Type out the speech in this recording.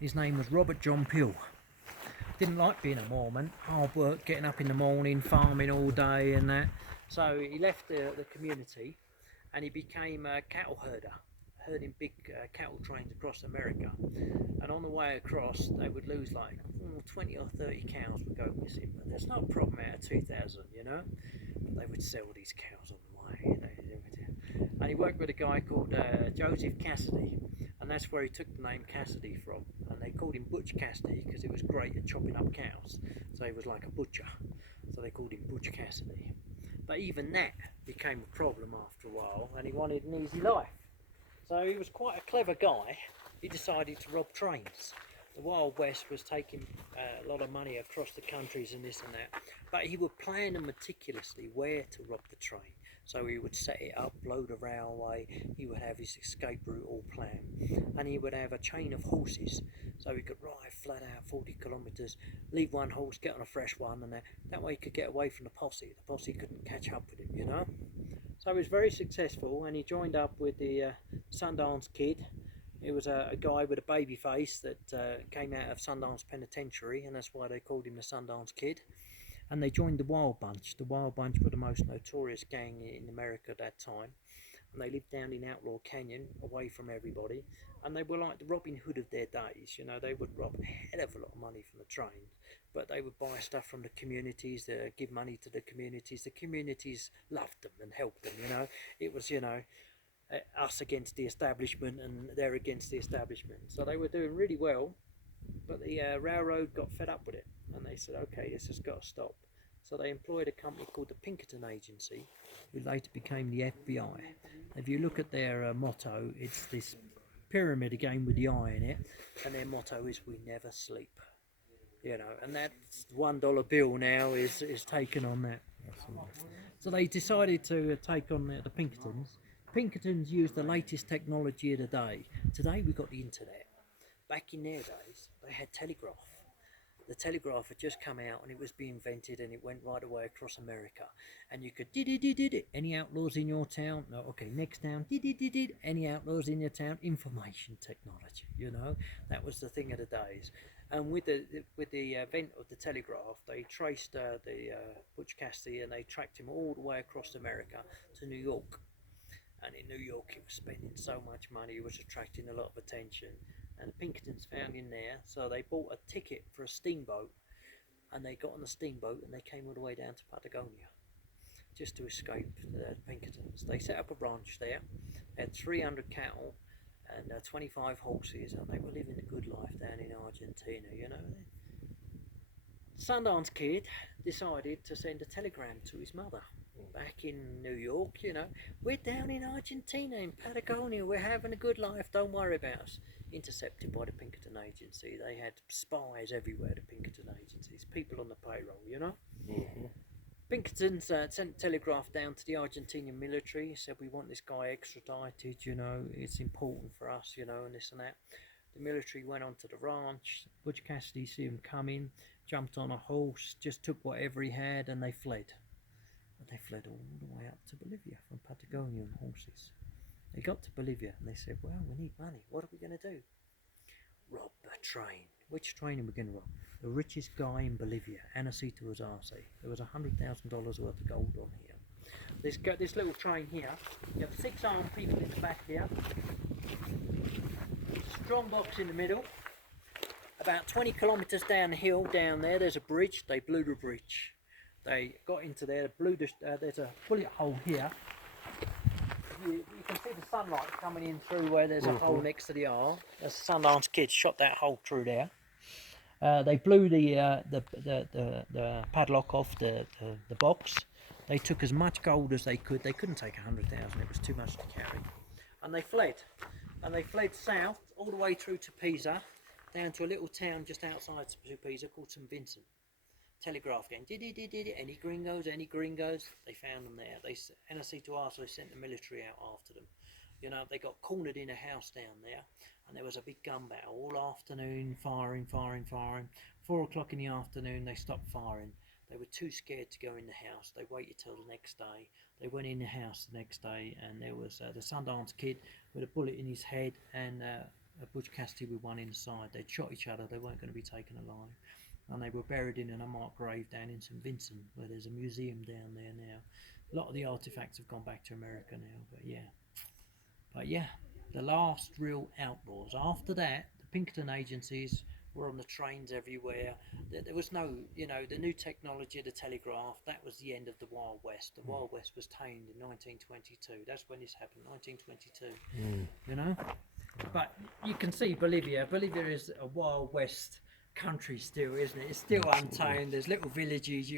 His name was Robert John Peel. Didn't like being a Mormon, hard work, getting up in the morning, farming all day and that. So he left the community and he became a cattle herder, herding big cattle trains across America. And on the way across, they would lose like 20 or 30 cows would go missing. But there's no problem out of 2,000, you know. But they would sell these cows on the way. And he worked with a guy called Joseph Cassidy, and that's where he took the name Cassidy from. And they called him Butch Cassidy because he was great at chopping up cows. So he was like a butcher. So they called him Butch Cassidy. But even that became a problem after a while, and he wanted an easy life. So he was quite a clever guy. He decided to rob trains. The Wild West was taking a lot of money across the countries and this and that. But he would plan meticulously where to rob the train. So he would set it up, blow the railway, he would have his escape route all planned. And he would have a chain of horses. So he could ride flat out 40 kilometres, leave one horse, get on a fresh one, and that way he could get away from the posse. The posse couldn't catch up with him, you know. So he was very successful, and he joined up with the Sundance Kid. He was a guy with a baby face that came out of Sundance Penitentiary, and that's why they called him the Sundance Kid. And they joined the Wild Bunch. The Wild Bunch were the most notorious gang in America at that time. And they lived down in Outlaw Canyon, away from everybody. And they were like the Robin Hood of their days. You know, they would rob a hell of a lot of money from the train. But they would buy stuff from the communities, give money to the communities. The communities loved them and helped them, you know. It was, you know, us against the establishment and they're against the establishment. So they were doing really well. But the railroad got fed up with it, and they said, okay, this has got to stop. So they employed a company called the Pinkerton Agency, who later became the FBI. If you look at their motto, it's this pyramid again with the eye in it, and their motto is, we never sleep. You know, and that $1 bill now is taken on that. So they decided to take on the Pinkertons. Pinkertons used the latest technology of the day. Today we've got the internet. Back in their days, they had telegraph. The telegraph had just come out and it was being invented, and it went right away across America. And you could did any outlaws in your town? No, okay, next town, did any outlaws in your town? Information technology, you know, that was the thing of the days. And with the event of the telegraph, they traced the Butch Cassidy, and they tracked him all the way across America to New York. And in New York, he was spending so much money, he was attracting a lot of attention. And the Pinkertons found him there, so they bought a ticket for a steamboat, and they got on the steamboat and they came all the way down to Patagonia just to escape the Pinkertons. They set up a ranch there, they had 300 cattle and 25 horses, and they were living a good life down in Argentina, you know. Sundance Kid decided to send a telegram to his mother back in New York, you know, we're down in Argentina, in Patagonia, we're having a good life, don't worry about us. Intercepted by the Pinkerton Agency. They had spies everywhere, the Pinkerton Agencies, people on the payroll, you know. Pinkertons sent telegraph down to the Argentinian military, said we want this guy extradited, you know, it's important for us, you know, and this and that. The military went onto the ranch. Butch Cassidy see him coming, jumped on a horse, just took whatever he had, and they fled. And they fled all the way up to Bolivia from Patagonia on horses. They got to Bolivia and they said, well, we need money. What are we going to do? Rob a train. Which train are we going to rob? The richest guy in Bolivia, Anacito Arce. There was $100,000 worth of gold on here. This little train here, you have 6 armed people in the back here. Strong box in the middle. About 20 kilometres down the hill, down there's a bridge. They blew the bridge. They got into there, blew there's a bullet hole here. You can see the sunlight coming in through where there's a hole next to the R. The Sundance Kid shot that hole through there. They blew the padlock off the box. They took as much gold as they could. They couldn't take 100,000, it was too much to carry. And they fled. And they fled south all the way through to Pisa, down to a little town just outside Pisa called St. Vincent. Telegraph again, any gringos, any gringos. They found them there. Anacito Arce sent the military out after them. You know, they got cornered in a house down there, and there was a big gun battle all afternoon, firing. 4 o'clock in the afternoon, they stopped firing. They were too scared to go in the house. They waited till the next day. They went in the house the next day, and there was the Sundance Kid with a bullet in his head, and Butch Cassidy with one inside. They'd shot each other. They weren't going to be taken alive, and they were buried in an unmarked grave down in St Vincent, where there's a museum down there now. A lot of the artifacts have gone back to America now, but yeah, the last real outlaws. After that, the Pinkerton agencies were on the trains everywhere. There was no, the new technology of the telegraph. That was the end of the Wild West. The Wild West was tamed in 1922. That's when this happened, 1922. You know, but you can see Bolivia. Bolivia is a Wild West country still, isn't it? It's still untamed. There's little villages. You